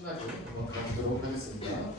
신나게 한번 가보도록 하겠습니다.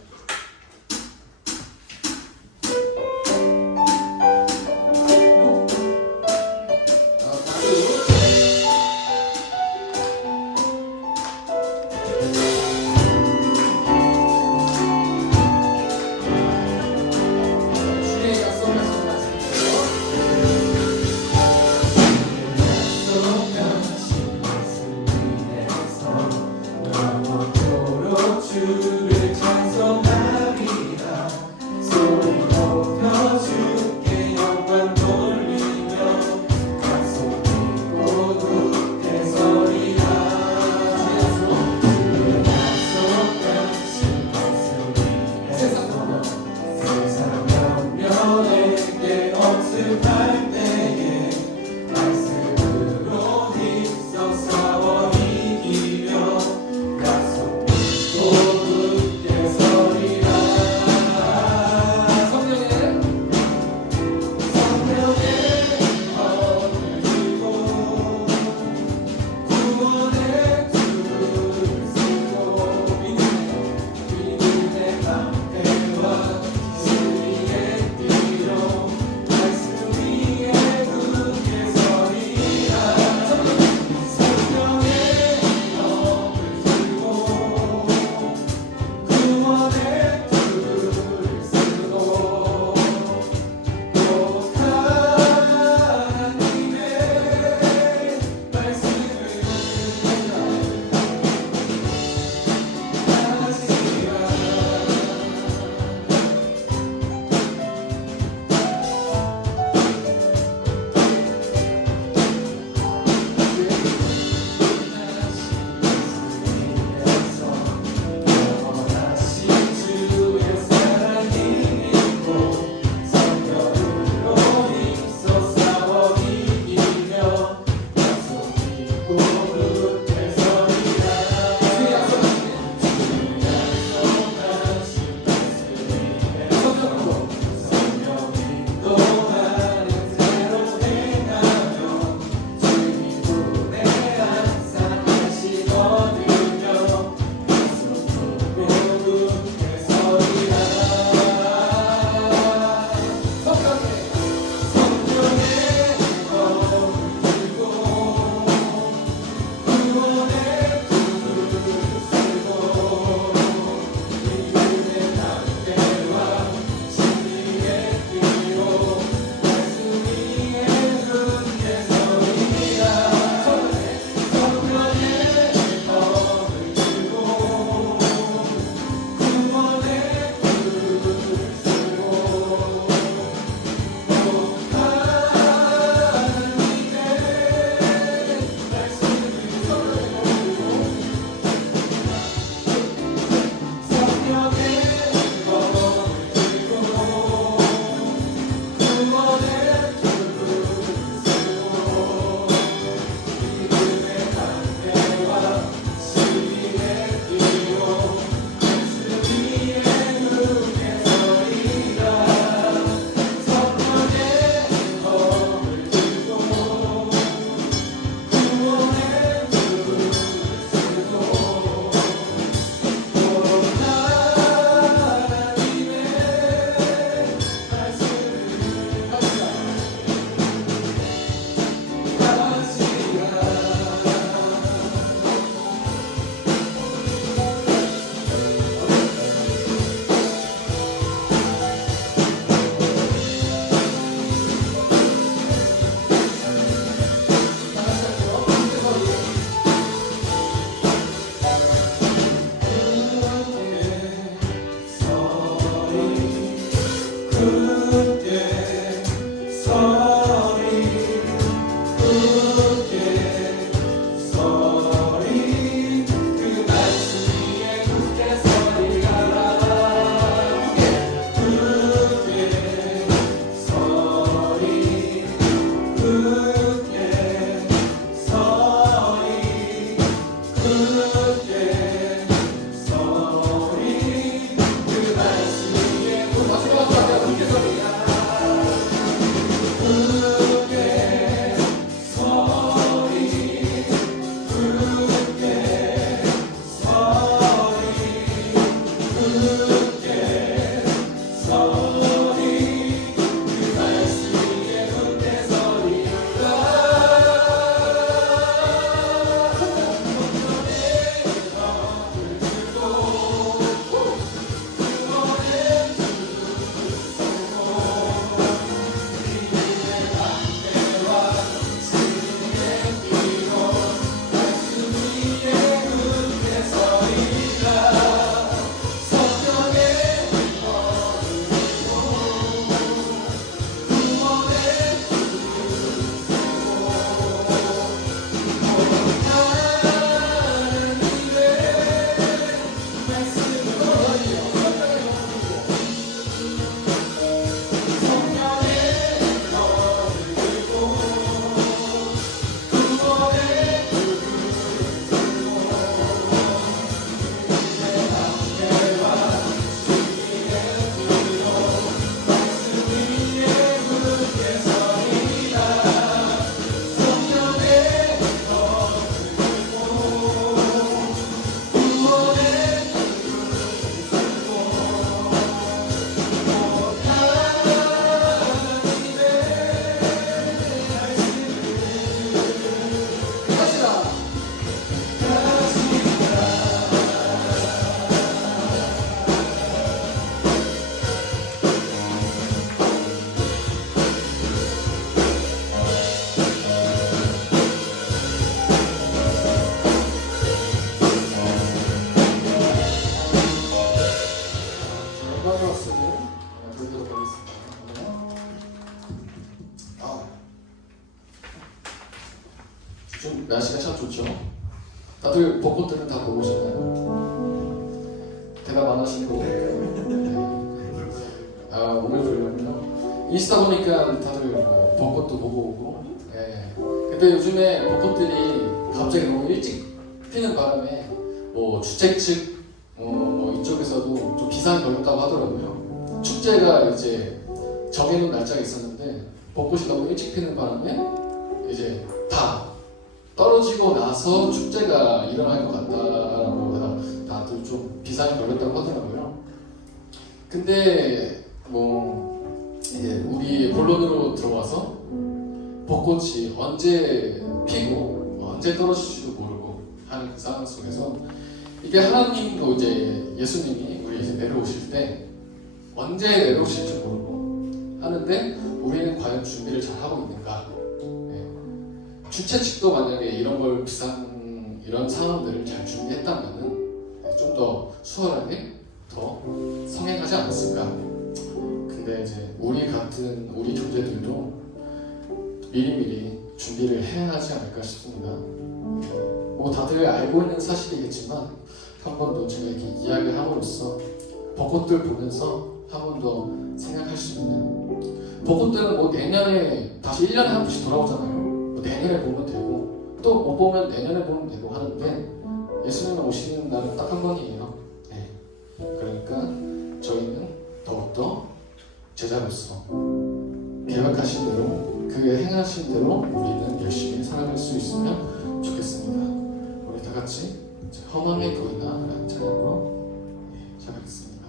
주를 찬송하리라 소리 높여 주께 영광 돌리며 약속 믿고 굳게 서리라 주의 약속하신 말씀 위에서 세상 영면에게 억습할 때에 말씀으로 힘써 싸워 이기며 좀 날씨가 참 좋죠. 다들 벚꽃들은 다 보고 오셨나요? 대답 안 하시는 거 보니까 아 오늘 그러면요. 인스타 보니까 다들 뭐 벚꽃도 보고 오고. 예. 근데 요즘에 벚꽃들이 갑자기 너무 일찍 피는 바람에 뭐 주최 측 뭐 이쪽에서도 좀 비상이 걸렸다고 하더라고요. 축제가 이제 정해놓은 날짜가 있었는데 벚꽃이 너무 일찍 피는 바람에 이제 다 떨어지고 나서 축제가 일어날 것 같다라고 다들 좀 비상이 걸렸다고 하더라고요. 근데 뭐 이제 우리 본론으로 들어와서 벚꽃이 언제 피고 언제 떨어질지도 모르고 하는 그 상황 속에서 이게 하나님도 이제 예수님이 우리 이제 내려오실 때 언제 내려오실지 모르고 하는데 우리는 과연 준비를 잘 하고 있는가? 네. 주최 측도 만약에 이런 걸 이런 상황들을 잘 준비했다면은 좀 더 수월하게 더 성행하지 않았을까? 근데 이제 우리 같은 우리 존재들도 미리미리 준비를 해야 하지 않을까 싶습니다. 뭐 다들 알고 있는 사실이겠지만 한 번 더 제가 이렇게 이야기를 함으로써 벚꽃들 보면서 한 번 더 생각할 수 있는 벚꽃들은 뭐 내년에 다시 1년에 한 번씩 돌아오잖아요. 뭐 내년에 보면 되고 또 못 보면 내년에 보면 되고 하는데 예수님 오시는 날은 딱 한 번이에요. 네. 그러니까 저희는 더욱더 제자로서 계획하신 대로 그 행하신 대로 우리는 열심히 살아갈 수 있으면 좋겠습니다. 우리 다 같이 허망의 거리나 라는 찬양으로 시작하겠습니다.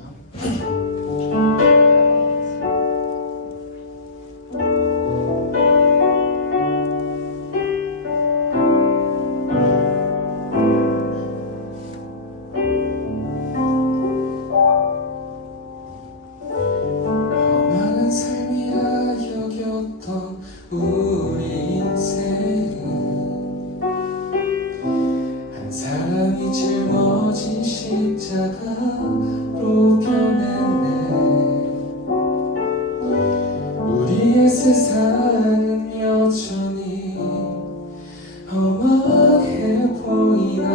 우리 인생은 한 사람이 짊어진 십자가로 변했네. 우리의 세상은 여전히 험하게 보이나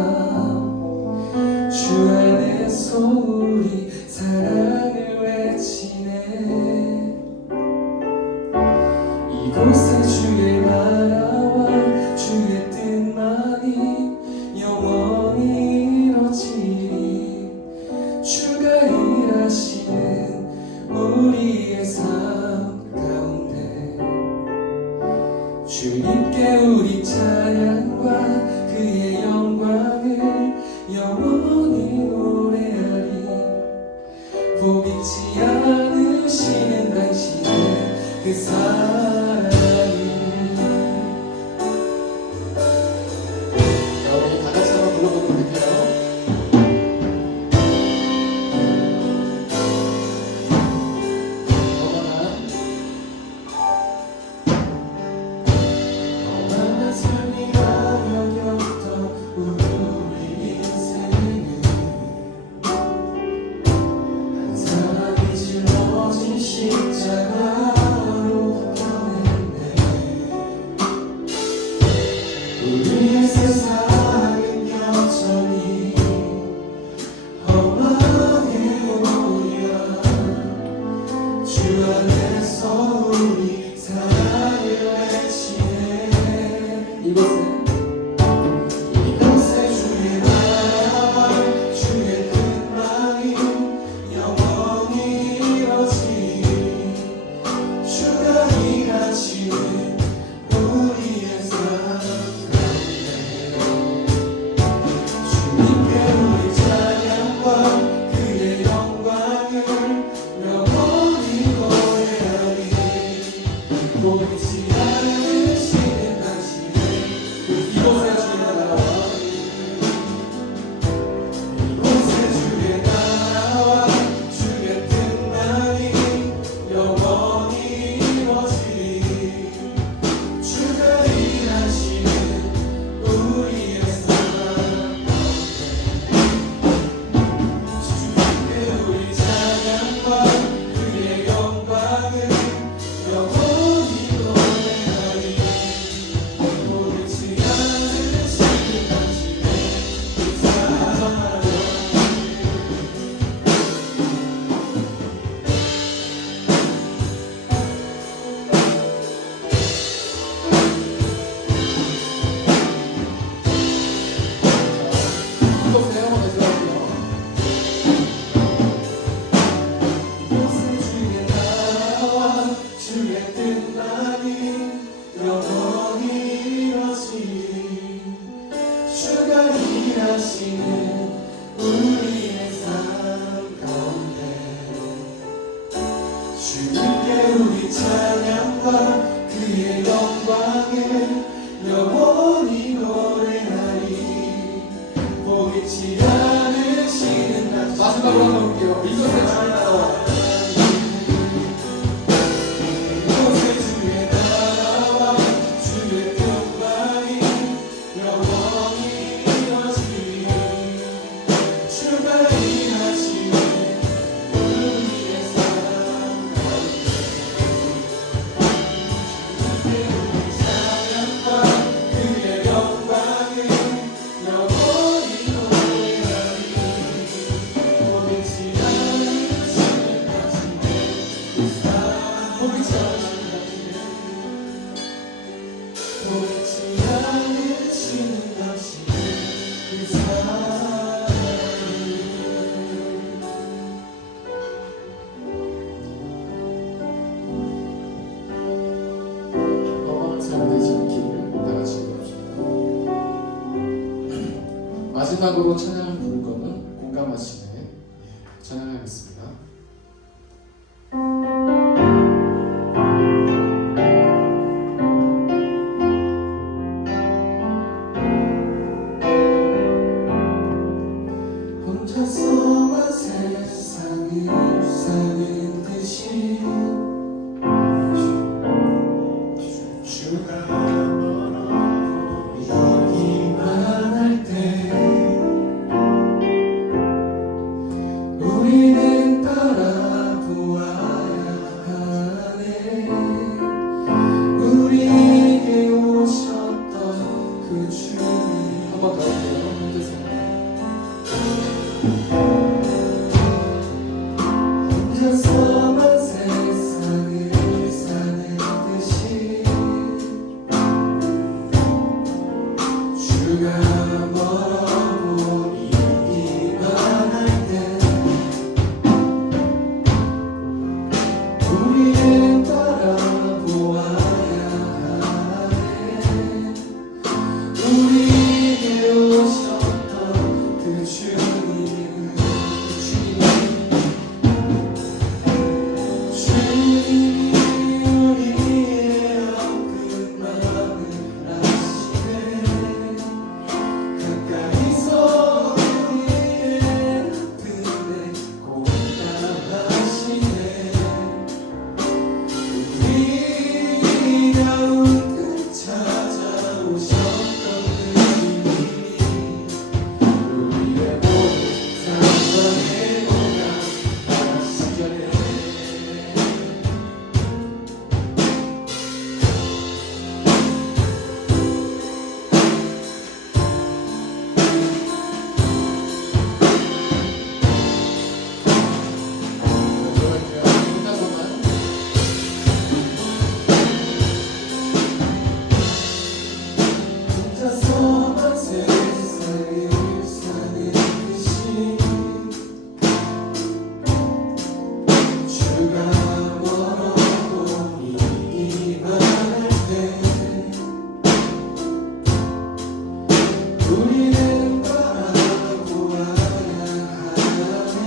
주 안에서 우리 사랑을 외치네. 이곳에 주의 나라와 주의 뜻만이 영원히 이루어지리. 주가 일하시는 우리의 삶 가운데 주님께 우리 찬양과 그의 영광을 영원히 노래하리. 복 잊지 않으시는 당신의 그 사랑을. 우리 다 같이 한번 불러보도록 할게요. 험한 삶이라 여겼던 우리 인생은 한 사람이 짊어진 십자가로 변했네. 우리의 세상은 여전히 험하게 보여 주 안에서 우리 사랑을 외치네. 이곳에 주의 나라와 주의 뜻만이 영원히 이루어지리. 주가 일하시는 우리의 삶 가운데 보지 않으시는 당신의 그 사랑을 험한 삶이 되지 않기를 다 같이 부릅시다. 마지막으로 찬양을 부를 거는 공감하시네 찬양하겠습니다. 혼자서만 세상을 사는 듯이 주가 보이기만 할 때 우리는 따라보아야 하네. 우리에게 오셨던 그 주님 한 번 더 할게요. 혼자서 혼자서만 세상을 사는 듯이 주가 멀어 보이기만 할 때 우리는 따라보아야 하네. 우리에게 오셨던 그 주님 주님이 우리의 아픈 마음을 아시네. 가까이서 우리의 아픔에 공감하시네. 우리 가운데 찾아오셨던 그 주님이 우리의 모든 상황에 공감하시네. 혼자서만 세상을 사는 듯이 주가 멀어 보이기만 할 때 우리는 바라보아야 하네.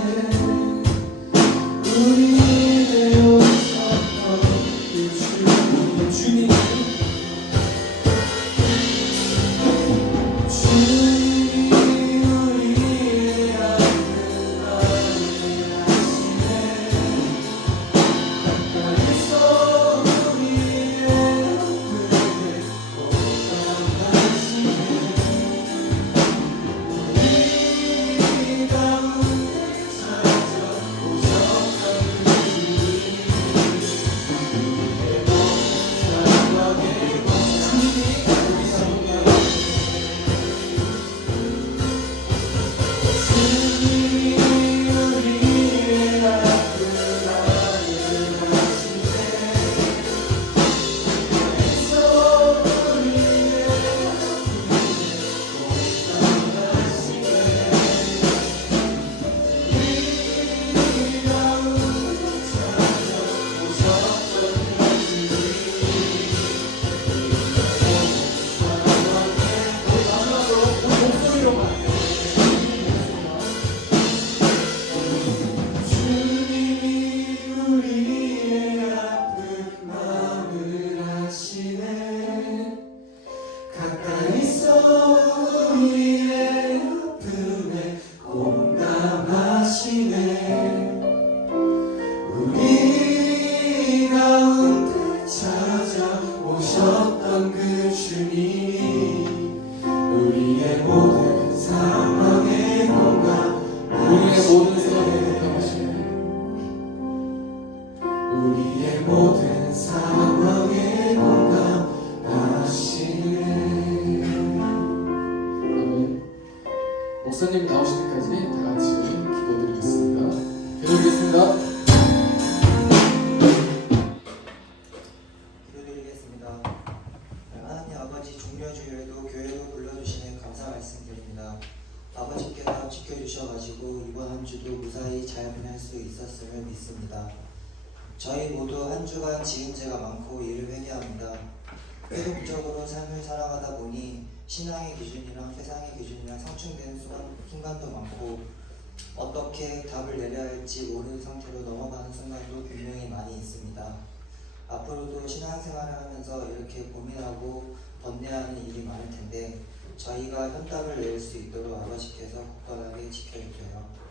우리에게 오셨던 그 주님 주님이 우리의 아픈 마음을 아시네. 가까이서 우리의 아픔에 공감하시네. 우리 가운데 찾아오셨던 그 주님 우리의 모든 상황에 주님이 주님이 우리의 아픈 마음을 아시네. 가까이서 우리의 아픔에 공감하시네. 우리 가운데 찾아오셨던 그 주님 마지막으로 우리 목소리로만 주님이 우리의 아픈 마음을 아시네. 가까이서 우리의 아픔에 공감하시네. 우리 가운데 찾아오셨던 그 주님이 우리의 모든 상황에 우리의 모든 공감하시네. 생각을 공감하시네. 우리의 모든 상황에 공감하시네. 아멘. 목사님 나오실 때까지 다 같이 기도드리겠습니다. 기도드리겠습니다. 기도드리겠습니다. 하나님 아버지 종료주일에도 교회로 불러주시는 감사 말씀드립니다. 아버지께서 지켜주셔가지고 이번 한 주도 무사히 잘 보낼 수 있었음을 믿습니다. 저희 모두 한 주간 지은 죄가 많고 이를 회개합니다. 회복적으로 삶을 살아가다 보니 신앙의 기준이랑 세상의 기준이랑 상충되는 순간도 많고 어떻게 답을 내려야 할지 모르는 상태로 넘어가는 순간도 분명히 많이 있습니다. 앞으로도 신앙생활을 하면서 이렇게 고민하고 번뇌하는 일이 많을 텐데 저희가 현답을 내릴 수 있도록 아버지께서 굳건하게 지켜주세요.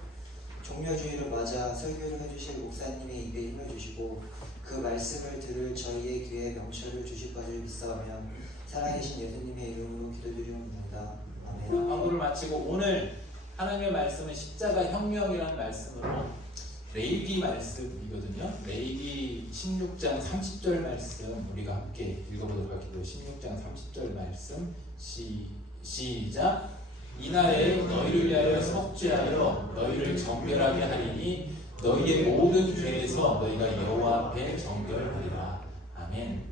종료주의를 맞아 설교를 해주실 목사님의 입에 힘을 주시고 그 말씀을 들을 저희의 귀에 명철을 주실 것을 믿사오며 살아계신 예수님의 이름으로 기도드리옵나이다. 아멘. 광고를 마치고 오늘 하나님의 말씀은 십자가 혁명이라는 말씀으로 레위기 말씀이거든요. 레위기 16장 30절 말씀 우리가 함께 읽어보도록 할게요. 16장 30절 말씀 시작. 이날에 너희를 위하여 속죄하여 너희를 정결하게 하리니 너희의 모든 죄에서 너희가 여호와 앞에 정결하리라. 아멘.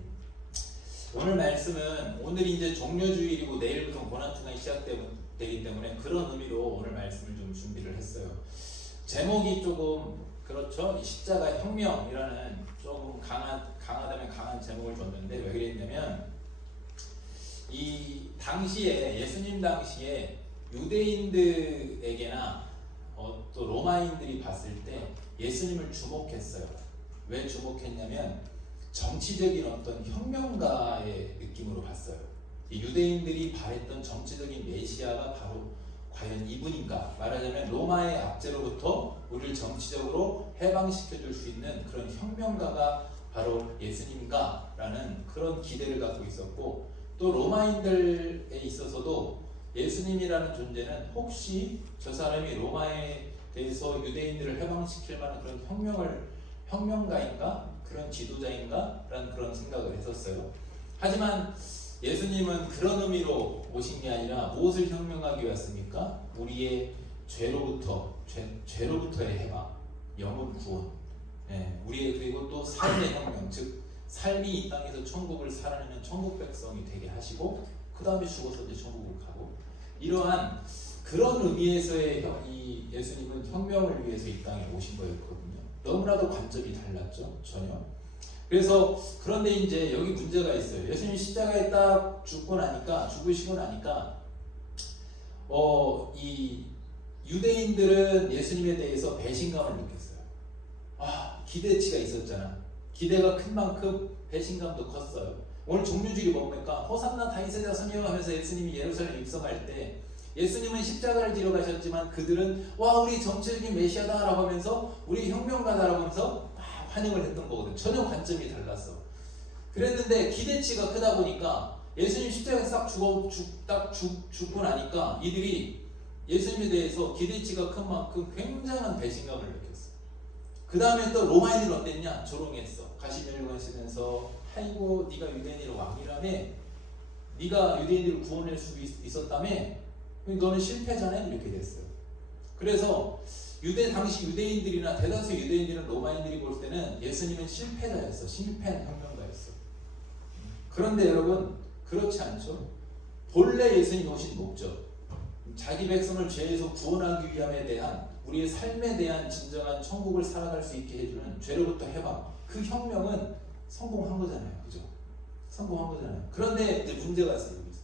오늘 말씀은 오늘이 이제 종료주일이고 내일부터 고난주간이 시작되기 때문에 그런 의미로 오늘 말씀을 좀 준비를 했어요. 제목이 조금 그렇죠. 이 십자가 혁명이라는 조금 강하다면 강한 제목을 줬는데 왜 그랬냐면 이 당시에 예수님 당시에 유대인들에게나 또 로마인들이 봤을 때 예수님을 주목했어요. 왜 주목했냐면 정치적인 어떤 혁명가의 느낌으로 봤어요. 이 유대인들이 바랬던 정치적인 메시아가 바로 과연 이분인가? 말하자면 로마의 압제로부터 우리를 정치적으로 해방시켜 줄 수 있는 그런 혁명가가 바로 예수님가? 라는 그런 기대를 갖고 있었고 또 로마인들에 있어서도 예수님이라는 존재는 혹시 저 사람이 로마에 대해서 유대인들을 해방시킬 만한 그런 혁명가인가? 그런 지도자인가? 라는 그런 생각을 했었어요. 하지만 예수님은 그런 의미로 오신 게 아니라 무엇을 혁명하기 위해였습니까? 우리의 죄로부터의 해방, 영혼 구원, 우리의 그리고 또 삶의 혁명, 즉 삶이 이 땅에서 천국을 살아내는 천국 백성이 되게 하시고 그 다음에 죽어서 이제 천국을 가고 이러한 그런 의미에서의 이 예수님은 혁명을 위해서 이 땅에 오신 거였거든요. 너무나도 관점이 달랐죠, 전혀. 그래서 그런데 이제 여기 문제가 있어요. 예수님이 십자가에 딱 죽으시고 나니까 이 유대인들은 예수님에 대해서 배신감을 느꼈어요. 기대치가 있었잖아. 기대가 큰 만큼 배신감도 컸어요. 오늘 종료주일이 뭡니까? 호산나 다윗의 자손이여 하면서 예수님이 예루살렘 입성할 때 예수님은 십자가를 지러 가셨지만 그들은 와 우리 정치적인 메시아다라고 하면서 우리 혁명가다라고 하면서 환영을 했던 거거든. 전혀 관점이 달랐어. 그랬는데 기대치가 크다 보니까 예수님 십자가에서 죽고 나니까 이들이 예수님에 대해서 기대치가 큰 만큼 굉장한 배신감을 느꼈어. 그 다음에 또 로마인들은 어땠냐? 조롱했어. 가시면을 하시면서 아이고 네가 유대인의 왕이라며, 네가 유대인들을 구원할 수 있었다며, 너는 실패잖아. 이렇게 됐어요. 그래서 당시 유대인들이나 대다수 유대인들은 로마인들이 볼 때는 예수님은 실패자였어. 실패한 혁명가였어. 그런데 여러분 그렇지 않죠. 본래 예수님이 오신 목적, 자기 백성을 죄에서 구원하기 위함에 대한 우리의 삶에 대한 진정한 천국을 살아갈 수 있게 해주는 죄로부터 해방, 그 혁명은 성공한 거잖아요. 그죠? 성공한 거잖아요. 그런데 이제 문제가 있어요. 여기서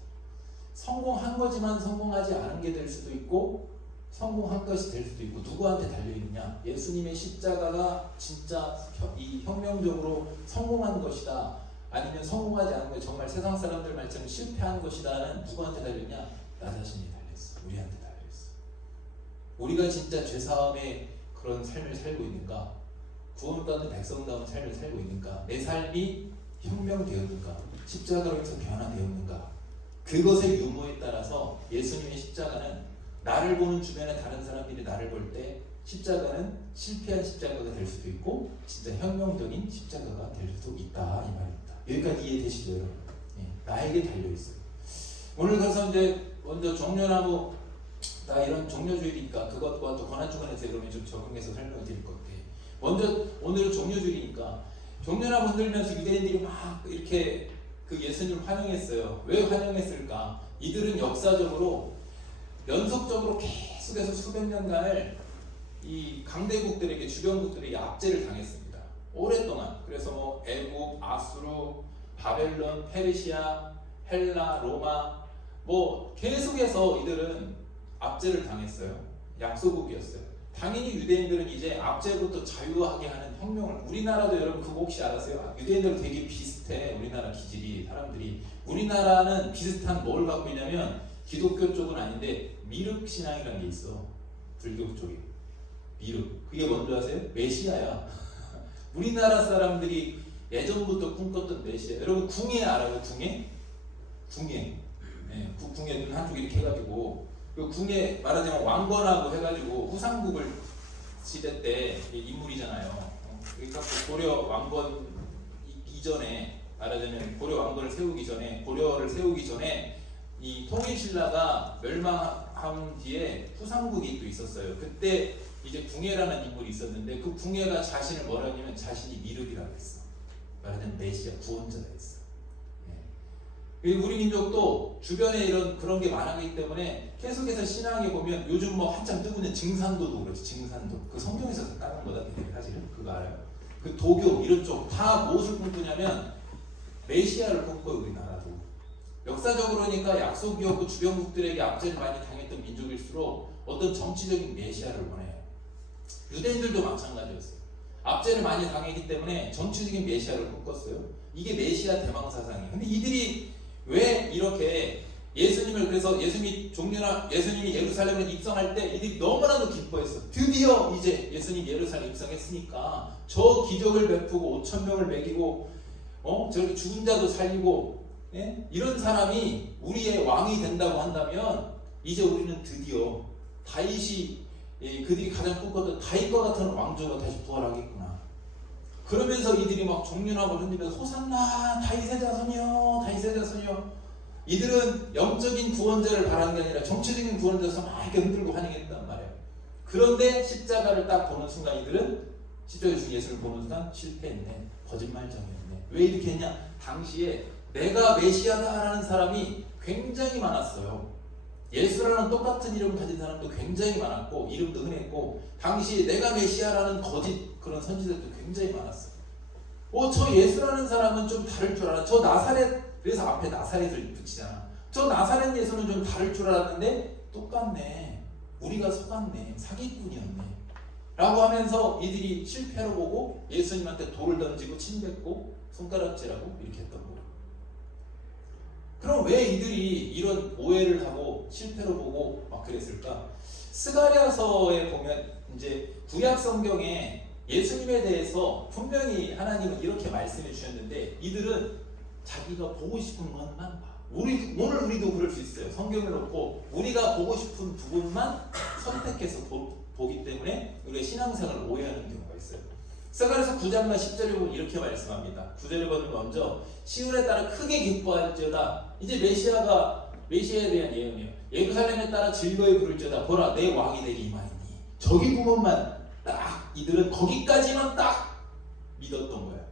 성공한 거지만 성공하지 않은 게 될 수도 있고 성공한 것이 될 수도 있고, 누구한테 달려있느냐? 예수님의 십자가가 진짜 이 혁명적으로 성공한 것이다, 아니면 성공하지 않은 것, 정말 세상 사람들 말처럼 실패한 것이다는 누구한테 달렸냐? 나 자신이 달렸어. 우리한테 달려있어. 우리가 진짜 죄사함의 그런 삶을 살고 있는가? 구원받은 백성다운 삶을 살고 있는가? 내 삶이 혁명되었는가? 십자가로서 변화되었는가? 그것의 유무에 따라서 예수님의 십자가는 나를 보는 주변의 다른 사람들이 나를 볼 때 십자가는 실패한 십자가가 될 수도 있고 진짜 혁명적인 십자가가 될 수도 있다, 이 말입니다. 여기까지 이해되시죠, 여러분? 나에게 달려있어요. 오늘 그래서 이제 먼저 종려나무, 나 이런 종료주일이니까 그것과 또 고난주간에서 그러면 좀 적용해서 설명을 드릴 것 같아요. 먼저 오늘은 종료주일이니까 종려나무 흔들면서 유대인들이 막 이렇게 그 예수님을 환영했어요. 왜 환영했을까? 이들은 역사적으로 연속적으로 계속해서 수백 년간을 이 강대국들에게, 주변국들에게 압제를 당했습니다. 오랫동안. 그래서 뭐 애굽, 아수르, 바벨론, 페르시아, 헬라, 로마 뭐 계속해서 이들은 압제를 당했어요. 약소국이었어요. 당연히 유대인들은 이제 압제부터 자유하게 하는 혁명을, 우리나라도 여러분 그거 혹시 알았어요? 유대인들은 되게 비슷해. 우리나라 기질이, 사람들이. 우리나라는 비슷한 뭘 갖고 있냐면 기독교 쪽은 아닌데 미륵 신앙이라는 게 있어. 불교 쪽이. 미륵. 그게 뭔지 아세요? 메시아야. 우리나라 사람들이 예전부터 꿈꿨던 메시아. 여러분 궁예 알아요? 궁예? 궁예. 네, 궁예 눈 한쪽 이렇게 해가지고 그 궁예 말하자면 왕건하고 해가지고 후삼국을 시대 때 인물이잖아요. 그러니까 고려 왕건 이전에 말하자면 고려 왕건을 세우기 전에, 고려를 세우기 전에 이 통일신라가 멸망한 뒤에 후삼국이 또 있었어요. 그때 이제 궁예라는 인물이 있었는데 그 궁예가 자신을 뭐라 했냐면 자신이 미륵이라고 했어. 말하자면 메시아 구원자가 했어. 우리 민족도 주변에 이런 그런 게 많았기 때문에 계속해서 신앙에 보면 요즘 뭐 한참 뜨고 있는 증산도도 그렇지. 증산도 그 성경에서 따는 거다. 사실은 그거 알아요? 그 도교 이런 쪽 다 무엇을 꿈꾸냐면 메시아를 꿈꿔요. 우리나라도 역사적으로 그러니까 약속이었고 주변국들에게 압제를 많이 당했던 민족일수록 어떤 정치적인 메시아를 원해요. 유대인들도 마찬가지였어요. 압제를 많이 당했기 때문에 정치적인 메시아를 꿈꿨어요. 이게 메시아 대망 사상이에요. 근데 이들이 왜 이렇게 예수님을, 그래서 예수님이 예루살렘에 입성할 때 이들이 너무나도 기뻐했어. 드디어 이제 예수님 예루살렘에 입성했으니까 저 기적을 베푸고 5,000명을 먹이고 저렇게 죽은 자도 살리고 이런 사람이 우리의 왕이 된다고 한다면 이제 우리는 드디어 다윗이 그들이 가장 꿈꿨던 다윗과 같은 왕조가 다시 부활하겠구나. 그러면서 이들이 막 종려나고 흔들면서 호산나 다윗의 자손이여 다윗의 자손이여. 이들은 영적인 구원자를 바라는 게 아니라 정치적인 구원자에서 막 이렇게 흔들고 환영했단 말이에요. 그런데 십자가를 딱 보는 순간 이들은 십자가에 죽은 예수를 보는 순간 실패했네. 거짓말쟁이였네. 왜 이렇게 했냐? 당시에 내가 메시아다라는 사람이 굉장히 많았어요. 예수라는 똑같은 이름을 가진 사람도 굉장히 많았고 이름도 흔했고 당시에 내가 메시아라는 거짓 그런 선지자들도 굉장히 많았어요. 저 예수라는 사람은 좀 다를 줄 알아. 저 나사렛, 그래서 앞에 나사렛을 붙이잖아. 저 나사렛 예수는 좀 다를 줄 알았는데 똑같네. 우리가 속았네. 사기꾼이었네. 라고 하면서 이들이 실패로 보고 예수님한테 돌을 던지고 침뱉고 손가락질하고 이렇게 했던 거예요. 그럼 왜 이들이 이런 오해를 하고 실패로 보고 막 그랬을까? 스가랴서에 보면 이제 구약 성경에 예수님에 대해서 분명히 하나님은 이렇게 말씀해 주셨는데 이들은 자기가 보고 싶은 것만 봐. 오늘 우리도 그럴 수 있어요. 성경을 놓고 우리가 보고 싶은 부분만 선택해서 보기 때문에 우리가 신앙생활을 오해하는 경우가 있어요. 스가랴서 9장과 10절에 보면 이렇게 말씀합니다. 9절에 보면 먼저 시온에 따라 크게 기뻐할지어다. 이제 메시아에 대한 예언이에요. 예루살렘에 따라 즐거이 부를지어다. 보라 내 왕이 내리 임하이니. 저기 부분만 딱 이들은 거기까지만 딱 믿었던 거예요.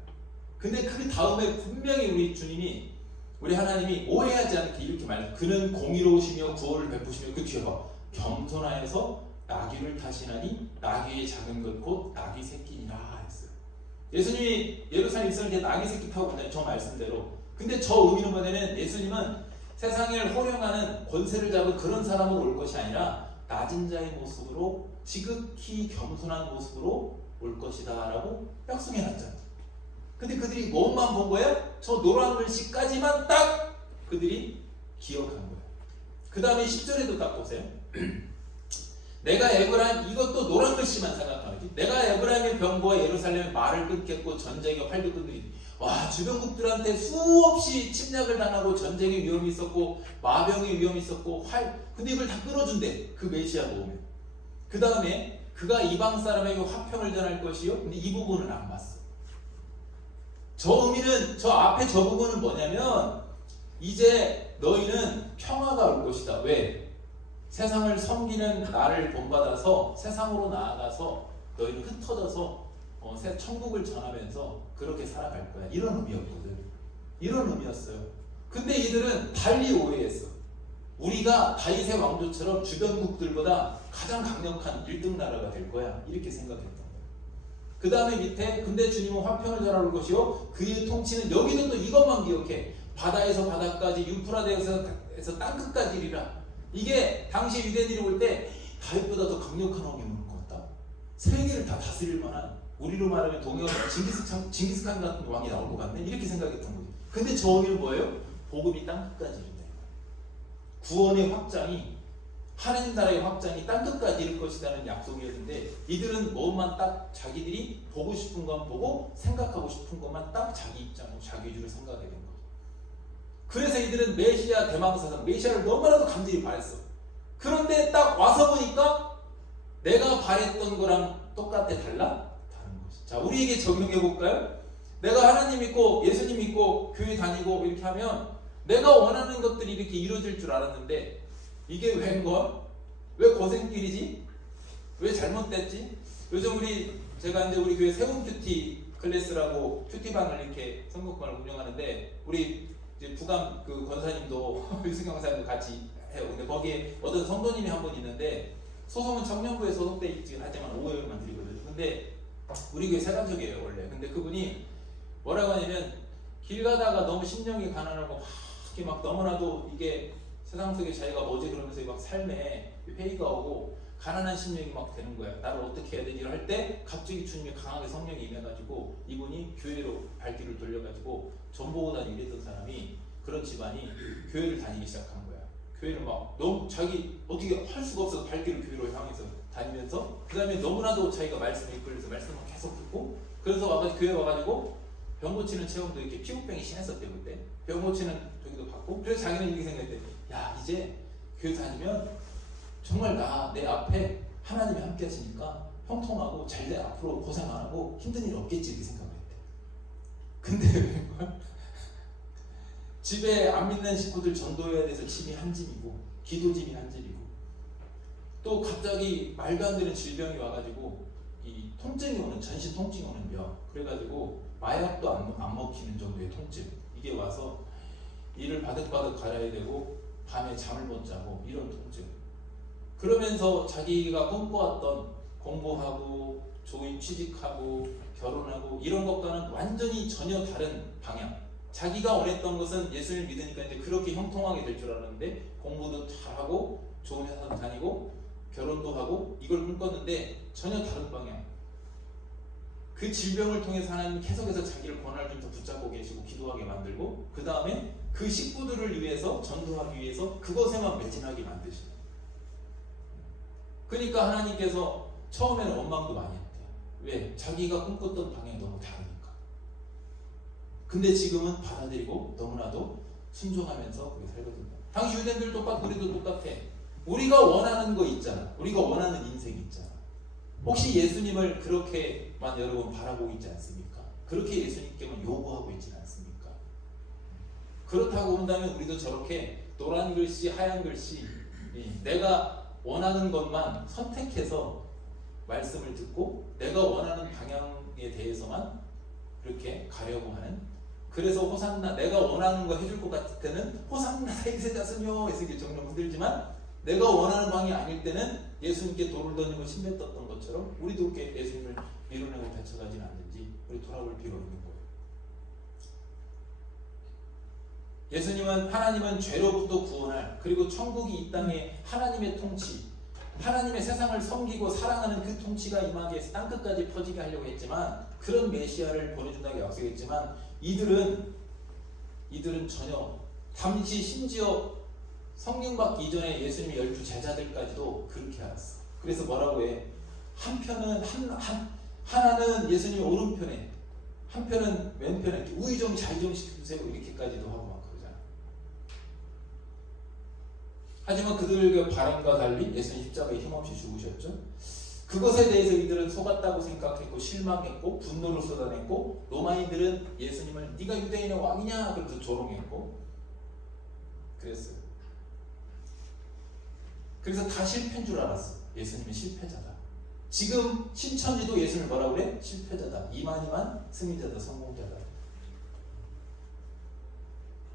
근데 그 다음에 분명히 우리 주님이 우리 하나님이 오해하지 않게 이렇게 말해요. 그는 공의로우시며 구원을 베푸시며 그 뒤에 봐. 겸손하여서 나귀를 타시나니 나귀의 작은 것 곧 나귀 새끼니라 했어요. 예수님이 예루살렘 입성할 때 나귀 새끼 타고 간다. 저 말씀대로. 근데 저 의미는 뭐냐면 예수님은 세상을 호령하는 권세를 잡은 그런 사람으로 올 것이 아니라 낮은 자의 모습으로 지극히 겸손한 모습으로 올 것이다 라고 약속해놨잖아요. 근데 그들이 뭐만 본 거예요? 저 노란 글씨까지만 딱 그들이 기억한 거예요. 그 다음에 10절에도 딱 보세요. 내가 에브라임, 이것도 노란 글씨만 생각하면 돼. 내가 에브라임의 병거와 예루살렘의 말을 끊겠고 전쟁의 활도 끊으리. 와, 주변국들한테 수없이 침략을 당하고 전쟁의 위험이 있었고 마병의 위험이 있었고 근데 이걸 다 끊어준대. 그 메시아 모으면. 그 다음에 그가 이방 사람에게 화평을 전할 것이요. 근데 이 부분은 안 봤어. 저 의미는 저 앞에 저 부분은 뭐냐면 이제 너희는 평화가 올 것이다. 왜? 세상을 섬기는 나를 본받아서 세상으로 나아가서 너희는 흩어져서 천국을 전하면서 그렇게 살아갈 거야. 이런 의미였거든. 이런 의미였어요. 근데 이들은 달리 오해했어. 우리가 다윗의 왕조처럼 주변국들보다 가장 강력한 1등 나라가 될 거야. 이렇게 생각했던 거예요. 그 다음에 밑에 근데 주님은 화평을 잘할 것이요 그의 통치는 여기는 또 이것만 기억해. 바다에서 바다까지 유프라데에서 땅끝까지 이르라. 이게 당시 유대인들이 볼 때 다윗보다 더 강력한 왕이 오는 것 같다. 세계를 다 다스릴 만한 우리로 말하면 동양 징기스칸 같은 왕이 나올 것 같네. 이렇게 생각했던 거죠. 근데 저 의미는 뭐예요? 복음이 땅끝까지 이른다. 구원의 확장이 하나님 나라의 확장이 땅끝까지 이를 것이라는 약속이었는데 이들은 뭐만 딱 자기들이 보고 싶은 건 보고 생각하고 싶은 것만 딱 자기 입장으로 자기 위주로 생각하게 된 거죠. 그래서 이들은 메시아 대망사상 메시아를 너무나도 간절히 바랬어. 그런데 딱 와서 보니까 내가 바랬던 거랑 똑같아 달라? 다른 것이. 자, 우리에게 적용해 볼까요? 내가 하나님 믿고 예수님 믿고 교회 다니고 이렇게 하면 내가 원하는 것들이 이렇게 이루어질 줄 알았는데 이게 웬걸? 왜 고생길이지? 왜 잘못됐지? 요즘 제가 이제 우리 교회 세운 큐티 클래스라고 큐티방을 이렇게 성목방을 운영하는데 우리 이제 부감 그 권사님도 유승경 사님도 같이 해요. 근데 거기에 어떤 성도님이 한 분 있는데 소속은 청년부에 소속돼 있긴 하지만 5월만 드리거든요. 근데 우리 교회 세관적이에요 원래. 근데 그분이 뭐라고 하냐면 길 가다가 너무 심령이 가난하고 막 너무나도 이게 세상 속에 자기가 뭐지 그러면서 막 삶에 회의가 오고 가난한 심령이 막 되는 거야. 나를 어떻게 해야 되지? 할 때 갑자기 주님이 강하게 성령이 임해가지고 이분이 교회로 발길을 돌려가지고 전보고 다니고 이랬던 사람이 그런 집안이 교회를 다니기 시작한 거야. 교회를 막 너무 자기 어떻게 할 수가 없어서 발길을 교회로 향해서 다니면서 그 다음에 너무나도 자기가 말씀에 이끌려서 말씀을 계속 듣고 그래서 와가지고 교회 와가지고 병 고치는 체험도 이렇게 피부병이 심했었대 그때. 병 고치는 저기도 받고 그래서 자기는 이렇게 생각했대. 야 이제 교회 다니면 정말 내 앞에 하나님이 함께 하시니까 형통하고 잘돼 앞으로 고생 안 하고 힘든 일 없겠지 이렇게 생각을 했대. 근데 웬걸? 집에 안 믿는 식구들 전도해야 돼서 집이 한 집이고 기도집이 한 집이고 또 갑자기 말도 안 되는 질병이 와가지고 이 통증이 오는 전신 통증이 오는 병 그래가지고 마약도 안 먹히는 정도의 통증 이게 와서 이를 바득바득 갈아야 되고 밤에 잠을 못 자고 이런 통증 그러면서 자기가 꿈꿔왔던 공부하고 좋은 취직하고 결혼하고 이런 것과는 완전히 전혀 다른 방향 자기가 원했던 것은 예수를 믿으니까 이제 그렇게 형통하게 될 줄 알았는데 공부도 잘하고 좋은 회사도 다니고 결혼도 하고 이걸 꿈꿨는데 전혀 다른 방향 그 질병을 통해서 하나님 계속해서 자기를 권한을 좀 더 붙잡고 계시고 기도하게 만들고 그 다음에 그 식구들을 위해서 전도하기 위해서 그것에만 매진하게 만드시는 그러니까 하나님께서 처음에는 원망도 많이 했대요. 왜? 자기가 꿈꿨던 방향이 너무 다르니까. 근데 지금은 받아들이고 너무나도 순종하면서 그렇게 살거든요. 당시 유대인들 똑같고 우리도 똑같아. 우리가 원하는 거 있잖아. 우리가 원하는 인생이 있잖아. 혹시 예수님을 그렇게만 여러분 바라보고 있지 않습니까? 그렇게 예수님께만 요구하고 있지는 않습니까? 그렇다고 한다면 우리도 저렇게 노란 글씨, 하얀 글씨 내가 원하는 것만 선택해서 말씀을 듣고 내가 원하는 방향에 대해서만 그렇게 가려고 하는 그래서 호산나 내가 원하는 거 해줄 것 같을 때는 호산나 세자스며 해서 이렇게 정령 흔들지만 내가 원하는 방이 아닐 때는 예수님께 돌을 던지고 침뱉 떴던 것처럼 우리도 이렇게 예수님을 밀어내고 뱉어가지는 않는지 우리 돌아볼 필요가 있는 거예요. 예수님은 하나님은 죄로부터 구원할 그리고 천국이 이 땅에 하나님의 통치 하나님의 세상을 섬기고 사랑하는 그 통치가 임하게 해서 땅끝까지 퍼지게 하려고 했지만 그런 메시아를 보내준다고 약속했지만 이들은 전혀 당시 심지어 성령 받기 이전에 예수님의 12 제자들까지도 그렇게 알았어. 그래서 뭐라고 해? 한편은 하나는 예수님의 오른편에 한편은 왼편에 이렇게 우의 좀 잘 좀 시켜주세요 이렇게까지도 하고 막 그러잖아. 하지만 그들의 바람과 달리 예수님 십자가에 힘없이 죽으셨죠. 그것에 대해서 이들은 속았다고 생각했고 실망했고 분노를 쏟아냈고 로마인들은 예수님을 네가 유대인의 왕이냐 그래서 조롱했고 그랬어요. 그래서 다 실패인 줄 알았어. 예수님이 실패자다. 지금 신천지도 예수님을 뭐라고 그래? 실패자다. 이만희만 승리자다. 성공자다.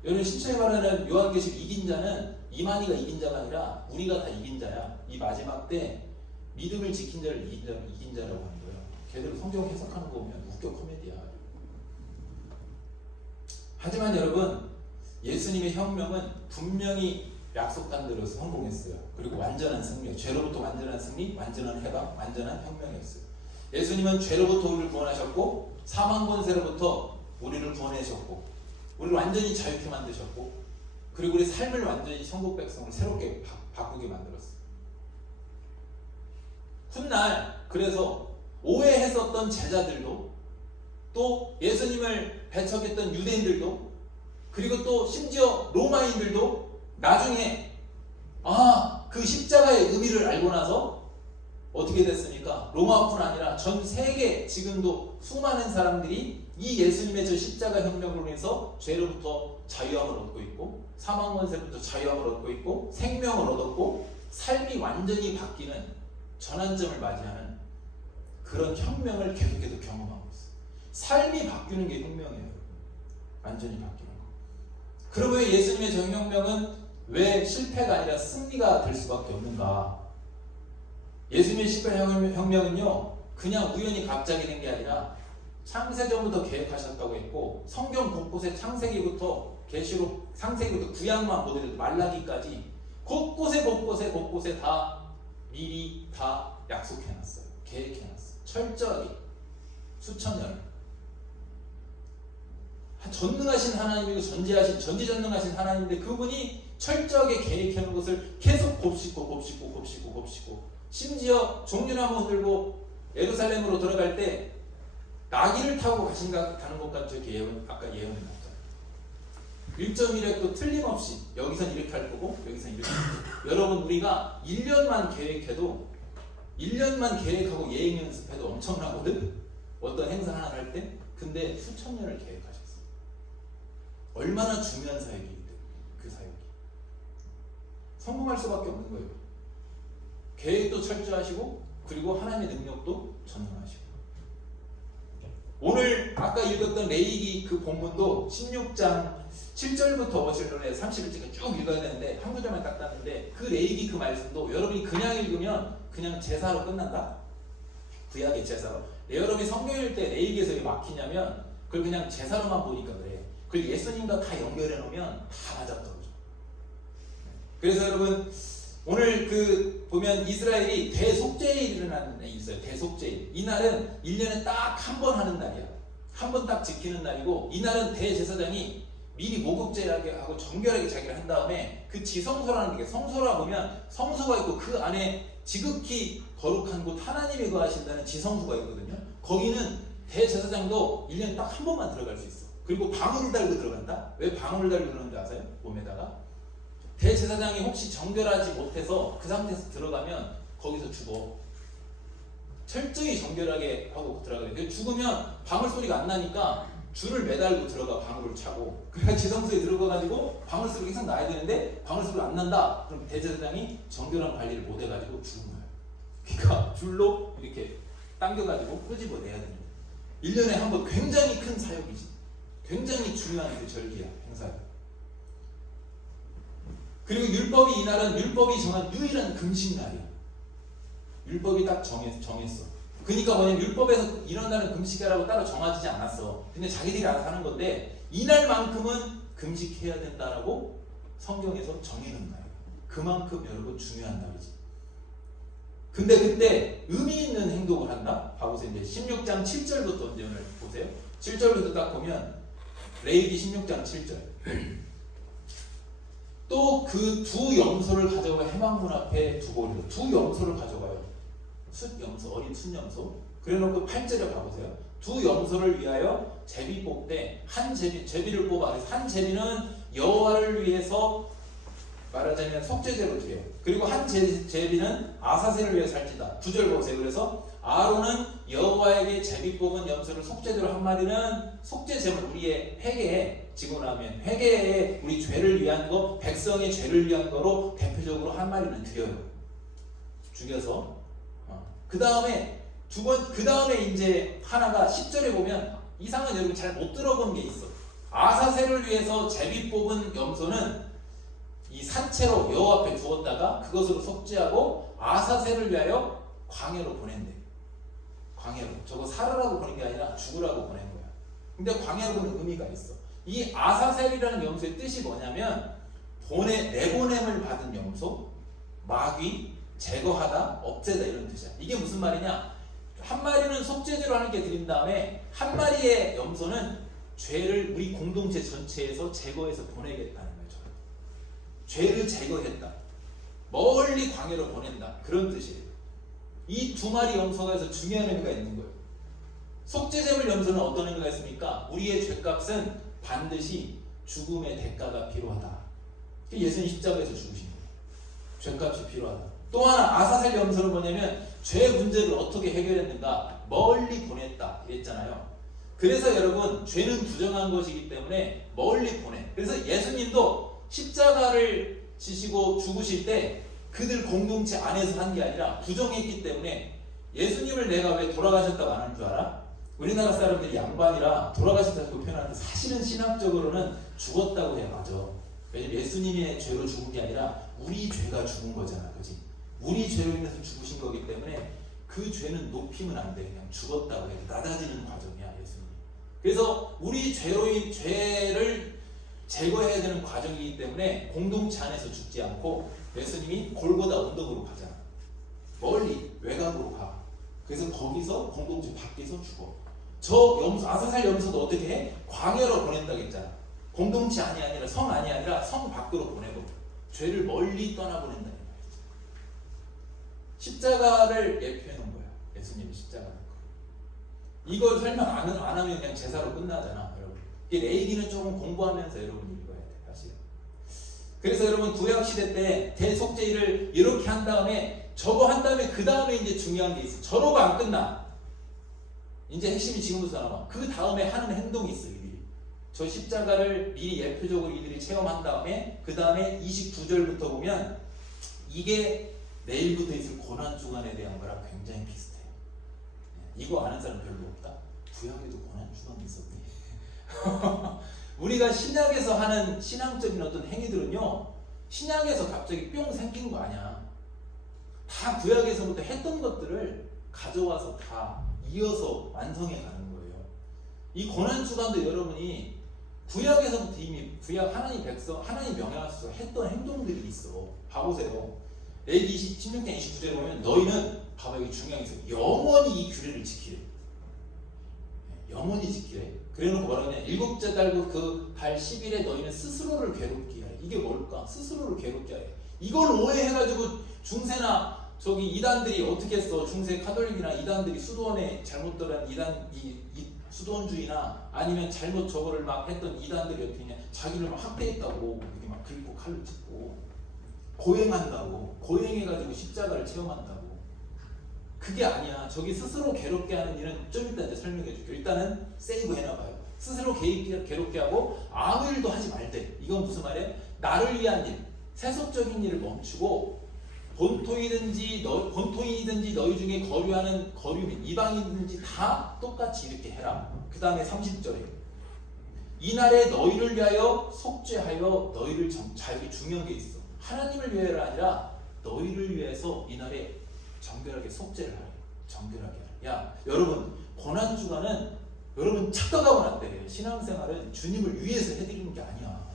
여러분 신천에 말하는 요한계시록 이긴 자는 이만희가 이긴 자가 아니라 우리가 다 이긴 자야. 이 마지막 때 믿음을 지킨 자를 이긴 자라고 하는 거예요. 걔들 성경 해석하는 거 보면 웃겨 코미디야. 하지만 여러분 예수님의 혁명은 분명히 약속한 대로 성공했어요. 그리고 완전한 승리, 죄로부터 완전한 승리, 완전한 해방, 완전한 혁명이었어요. 예수님은 죄로부터 우리를 구원하셨고 사망 권세로부터 우리를 구원하셨고 우리를 완전히 자유케 만드셨고 그리고 우리 삶을 완전히 천국 백성을 새롭게 바꾸게 만들었어요. 훗날 그래서 오해했었던 제자들도 또 예수님을 배척했던 유대인들도 그리고 또 심지어 로마인들도 나중에 그 십자가의 의미를 알고 나서 어떻게 됐습니까? 로마뿐 아니라 전 세계 지금도 수많은 사람들이 이 예수님의 저 십자가 혁명으로 인해서 죄로부터 자유함을 얻고 있고 사망 권세부터 자유함을 얻고 있고 생명을 얻었고 삶이 완전히 바뀌는 전환점을 맞이하는 그런 혁명을 계속해서 경험하고 있어요. 삶이 바뀌는 게 혁명이에요. 완전히 바뀌는 거. 그러면 예수님의 저 혁명은 왜 실패가 아니라 승리가 될 수밖에 없는가? 예수님의 십자가혁명은요 그냥 우연히 갑자기 된 게 아니라 창세전부터 계획하셨다고 했고 성경 곳곳에 창세기부터 계시록 창세기부터 구약만 보더라도 말라기까지 곳곳에 다 미리 다 약속해놨어요. 계획해놨어요. 철저하게 수천 년. 전능하신 하나님이고 전지전능하신 하나님인데 그분이 철저하게 계획해놓은 것을 계속 곱씹고 심지어 종려나무 들고 예루살렘으로 들어갈 때 나귀를 타고 가는 것까지 저렇게 아까 예언을 했잖아요. 1.1획도 틀림없이 여기선 이렇게 할 거고 여기선 이렇게 할 거고. 여러분 우리가 1년만 계획해도 1년만 계획하고 예행 연습해도 엄청나거든. 어떤 행사 하나 할 때. 근데 수천 년을 계획하셨어요. 얼마나 중요한 사역이기 때문에 그 사역이 성공할 수밖에 없는 거예요. 계획도 철저하시고 그리고 하나님의 능력도 전능하시고. 오늘 아까 읽었던 레위기 그 본문도 16장 7절부터 5절에 31절까지 쭉 읽어야 되는데 한 구절만 딱 땄는데 그 레위기 그 말씀도 여러분이 그냥 읽으면 그냥 제사로 끝난다. 구약의 제사로. 여러분이 성경 읽을 때 레위기에서 왜 막히냐면 그걸 그냥 제사로만 보니까 그래. 그걸 예수님과 다 연결해 놓으면 다 맞아떨어져. 그래서 여러분 오늘 보면 이스라엘이 대속죄일이라는 날이 있어요. 대속죄일. 이날은 1년에 딱 한 번 하는 날이야. 한 번 딱 지키는 날이고 이날은 대제사장이 미리 모국제하게 하고 정결하게 자기를 한 다음에 그 지성소라는 게 성소라 보면 성소가 있고 그 안에 지극히 거룩한 곳 하나님이 거하신다는 지성소가 있거든요. 거기는 대제사장도 1년에 딱 한 번만 들어갈 수 있어. 그리고 방울을 달고 들어간다. 왜 방울을 달고 들어가는지 아세요? 몸에다가 대제사장이 혹시 정결하지 못해서 그 상태에서 들어가면 거기서 죽어. 철저히 정결하게 하고 들어가야 돼. 죽으면 방울 소리가 안 나니까 줄을 매달고 들어가 방울을 차고. 그러니까 지성소에 들어가가지고 방울 소리가 계속 나야 되는데 방울 소리가 안 난다. 그럼 대제사장이 정결한 관리를 못 해가지고 죽은 거예요. 그러니까 줄로 이렇게 당겨가지고 끄집어내야 됩니다. 1년에 한 번 굉장히 큰 사역이지. 굉장히 중요한 그 절기야, 행사야. 그리고 율법이 이날은 율법이 정한 유일한 금식날이야. 율법이 딱 정했어. 그러니까 뭐냐면 율법에서 이런 날은 금식이라고 따로 정하지 않았어. 근데 자기들이 알아서 하는 건데 이날만큼은 금식해야 된다라고 성경에서 정해놓은 날이야. 그만큼 여러분 중요한 날이지. 근데 그때 의미 있는 행동을 한다. 봐보세요. 이제 16장 7절부터 오늘 보세요. 7절부터 딱 보면 레위기 16장 7절. 또 그 두 염소를 가져가 해망문 앞에 두고 두 염소를 가져가요. 숫염소, 어린 숫염소. 그래놓고 8절에 봐보세요. 두 염소를 위하여 제비 뽑되 한 제비를 뽑아. 그래서 한 제비는 여호와를 위해서 말하자면 속죄제로 드려요. 그리고 한 제비는 아사셀을 위해 살지다. 9절 보세요. 그래서 아론은 여호와에게 제비 뽑은 염소를 속죄제로 한 마리는 속죄제물 우리의 회개에 지고 나면 회개에 우리 죄를 위한 거, 백성의 죄를 위한 거로 대표적으로 한 마리는 드려요. 죽여서. 그 다음에 그 다음에 이제 하나가 10절에 보면 이상한 여러분 잘 못 들어본 게 있어. 아사셀을 위해서 제비 뽑은 염소는 이 산채로 여호와 앞에 두었다가 그것으로 속죄하고 아사셀을 위하여 광야로 보낸대. 광야로. 저거 살으라고 보낸 게 아니라 죽으라고 보낸 거야. 근데 광야로 보낸 의미가 있어. 이 아사셀이라는 염소의 뜻이 뭐냐면 내보냄을 받은 염소, 마귀, 제거하다, 없애다 이런 뜻이야. 이게 무슨 말이냐? 한 마리는 속죄제로 하나님께 드린 다음에 한 마리의 염소는 죄를 우리 공동체 전체에서 제거해서 보내겠다는 거죠. 죄를 제거했다. 멀리 광야로 보낸다. 그런 뜻이에요. 이 두 마리 염소가 해서 중요한 의미가 있는 거예요. 속죄제물 염소는 어떤 의미가 있습니까? 우리의 죄값은 반드시 죽음의 대가가 필요하다. 예수님 십자가에서 죽으신 거예요. 죄값이 필요하다. 또 하나 아사셀 염소는 뭐냐면 죄 문제를 어떻게 해결했는가? 멀리 보냈다 이랬잖아요. 그래서 여러분 죄는 부정한 것이기 때문에 멀리 보내. 그래서 예수님도 십자가를 지시고 죽으실 때 그들 공동체 안에서 한 게 아니라 부정했기 때문에 예수님을 내가 왜 돌아가셨다고 안 하는 줄 알아? 우리나라 사람들이 양반이라 돌아가셨다고 표현하는데 사실은 신학적으로는 죽었다고 해야 맞아. 왜냐면 예수님의 죄로 죽은 게 아니라 우리 죄가 죽은 거잖아. 그지? 우리 죄로 인해서 죽으신 거기 때문에 그 죄는 높이면 안 돼. 그냥 죽었다고 해. 낮아지는 과정이야. 예수님. 그래서 우리 죄를 제거해야 되는 과정이기 때문에 공동체 안에서 죽지 않고 예수님이 골고다 언덕으로 가잖아. 멀리 외곽으로 가. 그래서 거기서 공동체 밖에서 죽어. 저 아사살 염소도 어떻게 해? 광야로 보낸다고 했잖아. 공동체 안이 아니라 성 안이 아니라 성 밖으로 보내고 죄를 멀리 떠나보낸다는 말이지. 십자가를 예표해 놓은 거야. 예수님이 십자가를. 이걸 설명 안 하면 그냥 제사로 끝나잖아, 여러분. 이 레이기는 조금 공부하면서 여러분 읽어야 돼, 사실. 그래서 여러분 구약 시대 때 대속죄를 이렇게 한 다음에 저거 한 다음에 그 다음에 이제 중요한 게 있어. 저러고 안 끝나. 이제 핵심이 지금부터 나와. 그 다음에 하는 행동이 있어, 이들이. 저 십자가를 미리 예표적으로 이들이 체험한 다음에 그 다음에 29절부터 보면 이게 내일부터 있을 고난주간에 대한 거랑 굉장히 비슷해요. 이거 아는 사람 별로 없다? 구약에도 고난주간이 있었네. 우리가 신약에서 하는 신앙적인 어떤 행위들은요, 신약에서 갑자기 뿅 생긴 거 아니야. 다 구약에서부터 했던 것들을 가져와서 다 이어서 완성해 가는 거예요. 이 고난주간도 여러분이 구약에서부터 이미 구약 하나님 백성, 하나님 명령하셔서 했던 행동들이 있어. 봐보세요. 레위기 16장 29절에 보면 너희는, 봐봐 여기 중요한 게 있어요. 영원히 이 규례를 지키래. 영원히 지키래. 그래놓고 뭐라고 하냐. 일곱째 달고 그 달 10일에 너희는 스스로를 괴롭게 하래. 이게 뭘까? 스스로를 괴롭게 하래. 이걸 오해해가지고 중세나 저기 이단들이 어떻게 했어? 중세 카톨릭이나 이단들이 수도원에 잘못 들어간 이단, 이 수도원주의나 아니면 잘못 저거를 막 했던 이단들이 어떻게 했냐. 자기를 막 학대했다고 이렇게 막 긁고 칼로 짚고 고행한다고, 고행해가지고 십자가를 체험한다고. 그게 아니야. 저기 스스로 괴롭게 하는 일은 좀 이따 이제 설명해 줄게요. 일단은 세이브 해놔봐요. 스스로 괴롭게 하고 아무 일도 하지 말대. 이건 무슨 말이야? 나를 위한 일, 세속적인 일을 멈추고 본토이든지 너희 중에 거류하는 거류민, 이방인이든지 다 똑같이 이렇게 해라. 그 다음에 30절에 이날에 너희를 위하여 속죄하여 너희를 자기 중요한 게 있어. 하나님을 위하여가 아니라 너희를 위해서 이날에 정결하게 속죄를 하래. 정결하게 하래. 야, 여러분 고난주간은 여러분 착각하고 났대. 신앙생활은 주님을 위해서 해드리는 게 아니야.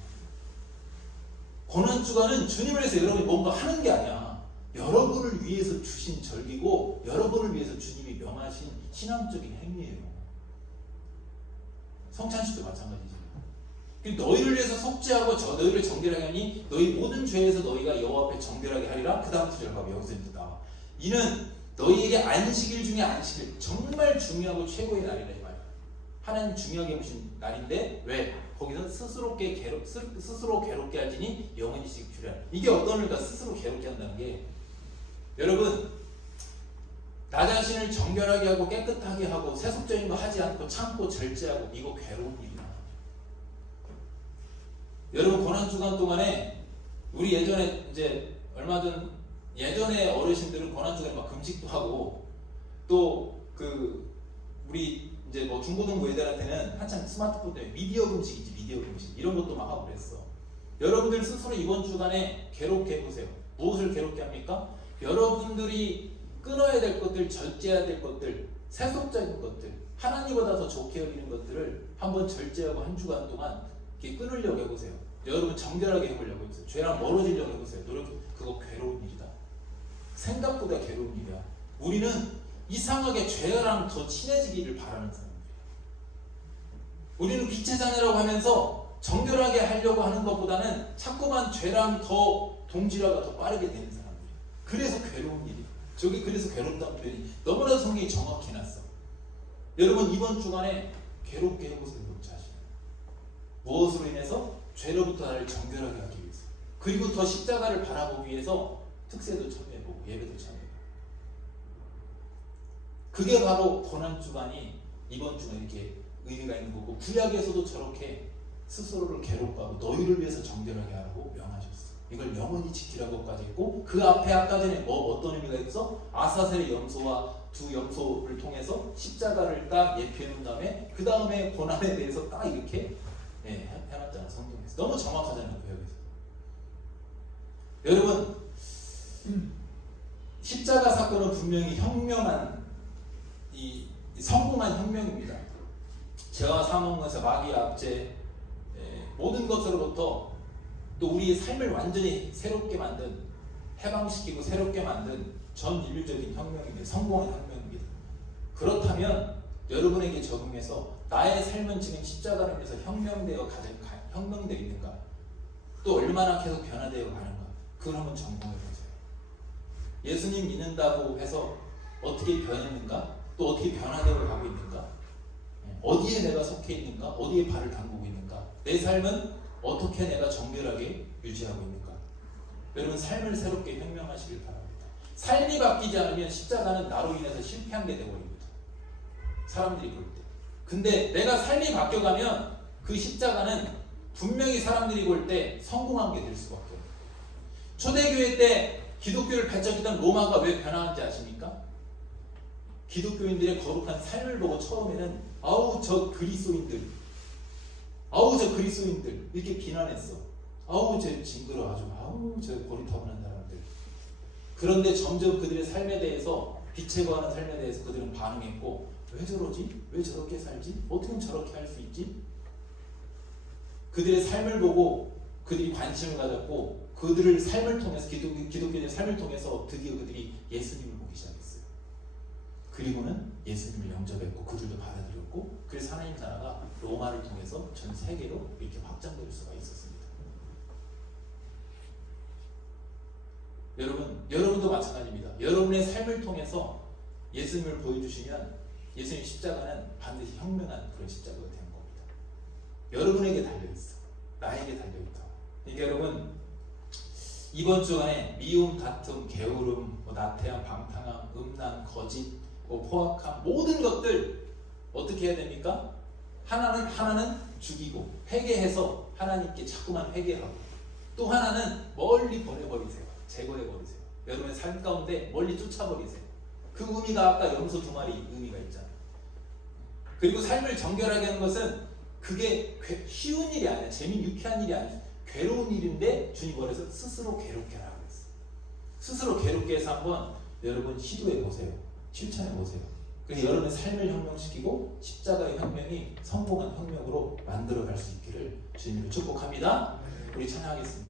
고난주간은 주님을 위해서 여러분이 뭔가 하는 게 아니야. 여러분을 위해서 주신 절기고 여러분을 위해서 주님이 명하신 신앙적인 행위예요. 성찬식도 마찬가지지. 너희를 위해서 속죄하고 너희를 정결하게 하니 너희 모든 죄에서 너희가 여호와 앞에 정결하게 하리라. 그 다음 구절 봐봐. 여기서 이제 나와. 이는 너희에게 안식일 중에 안식일, 정말 중요하고 최고의 날이다 이 말이야. 하나님 중요하게 보신 날인데 왜? 거기서 스스로 괴롭게 할지니 영원히 지키라. 이게 어떤 의미가 스스로 괴롭게 한다는 게, 여러분 나 자신을 정결하게 하고 깨끗하게 하고 세속적인 거 하지 않고 참고 절제하고, 이거 괴로운 일이야. 여러분 고난주간 동안에 우리 예전에 이제 얼마 전 예전에 어르신들은 고난주간에 막 금식도 하고, 또 그 우리 이제 뭐 중고등부 애들한테는 한참 스마트폰 때문에 미디어 금식이지. 드디어 금식 이런 것도 막 하고 그랬어. 여러분들 스스로 이번 주간에 괴롭게 해보세요. 무엇을 괴롭게 합니까? 여러분들이 끊어야 될 것들, 절제해야 될 것들, 세속적인 것들, 하나님보다 더 좋게 여기는 것들을 한번 절제하고 한 주간 동안 이렇게 끊으려고 해보세요. 여러분 정결하게 해보려고 해보세요. 죄랑 멀어지려고 해보세요. 그거 괴로운 일이다. 생각보다 괴로운 일이야. 우리는 이상하게 죄랑 더 친해지기를 바라는 사람들이에요. 우리는 빛의 자녀라고 하면서 정결하게 하려고 하는 것보다는 자꾸만 죄랑 더 동질화가 더 빠르게 되는 사람들이에요. 그래서 괴로운 일이. 저게 그래서 괴롭다는 표현이 너무나 성경이 정확히 해놨어. 여러분 이번 주간에 괴롭게 해보세요. 자신. 무엇으로 인해서? 죄로부터 나를 정결하게 하기 위해서. 그리고 더 십자가를 바라보기 위해서 특세도 참여해보고 예배도 참여해보고. 그게 바로 고난주간이 이번 주간 이렇게 의미가 있는 거고, 구약에서도 저렇게 스스로를 괴롭고하고 너희를 위해서 정결하게 하라고 명하셨어. 이걸 영원히 지키라고까지 했고, 그 앞에 아까 전에 어떤 의미가 있어? 아사셀의 염소와 두 염소를 통해서 십자가를 딱 예표해 놓은 다음에 그 다음에 고난에 대해서 딱 이렇게 해놨잖아. 성경에서 너무 정확하잖아요. 그 여기서 여러분 십자가 사건은 분명히 혁명한 이 성공한 혁명입니다. 죄와 사망에서 마귀의 압제, 모든 것으로부터 또 우리의 삶을 완전히 새롭게 만든, 해방시키고 새롭게 만든 전 인류적인 혁명입니다. 성공한 혁명입니다. 그렇다면 여러분에게 적용해서 나의 삶은 지금 십자가로 인해서 혁명되어 있는가? 또 얼마나 계속 변화되어 가는가? 그걸 한번 점검해 보세요. 예수님 믿는다고 해서 어떻게 변했는가? 또 어떻게 변화되어 가고 있는가? 어디에 내가 속해 있는가? 어디에 발을 담그고 있는가? 내 삶은 어떻게 내가 정결하게 유지하고 있는가? 여러분 삶을 새롭게 혁명하시길 바랍니다. 삶이 바뀌지 않으면 십자가는 나로 인해서 실패한 게 되어버립니다. 사람들이 볼 때. 근데 내가 삶이 바뀌어가면 그 십자가는 분명히 사람들이 볼 때 성공한 게 될 수밖에 없어요. 초대교회 때 기독교를 배척했던 로마가 왜 변화한지 아십니까? 기독교인들의 거룩한 삶을 보고 처음에는 아우 저 그리스도인들 이렇게 비난했어. 아우 저 징그러 아주 아우 저 고리타분한 사람들. 그런데 점점 그들의 삶에 대해서 빛에 거하는 삶에 대해서 그들은 반응했고, 왜 저러지? 왜 저렇게 살지? 어떻게 저렇게 할 수 있지? 그들의 삶을 보고 그들이 관심을 가졌고, 그들의 삶을 통해서 기독교인의 삶을 통해서 드디어 그들이 예수님을 보기 시작했어요. 그리고는 예수님을 영접했고 그들도 받아들였고, 그래서 하나님 나라가 로마를 통해서 전 세계로 이렇게 확장될 수가 있었습니다. 여러분도 마찬가지입니다. 여러분의 삶을 통해서 예수님을 보여주시면 예수님 십자가는 반드시 혁명한 그런 십자가가 되는 겁니다. 여러분에게 달려있어. 나에게 달려있다. 그러니까 여러분 이번 주간에 미움, 다툼, 게으름, 나태함, 방탕함, 음란, 거짓, 포악함, 모든 것들 어떻게 해야 됩니까? 하나는 죽이고 회개해서 하나님께 자꾸만 회개하고, 또 하나는 멀리 보내버리세요. 제거해버리세요. 여러분의 삶 가운데 멀리 쫓아버리세요. 그 의미가 아까 염소 2마리 의미가 있잖아요. 그리고 삶을 정결하게 하는 것은 그게 쉬운 일이 아니야. 유쾌한 일이 아니야. 괴로운 일인데 주님 뭐래서 스스로 괴롭게 하라고 했어요. 스스로 괴롭게 해서 한번 여러분 시도해 보세요. 실천해 보세요. 그래서 여러분의 삶을 혁명시키고 십자가의 혁명이 성공한 혁명으로 만들어갈 수 있기를 주님으로 축복합니다. 우리 찬양하겠습니다.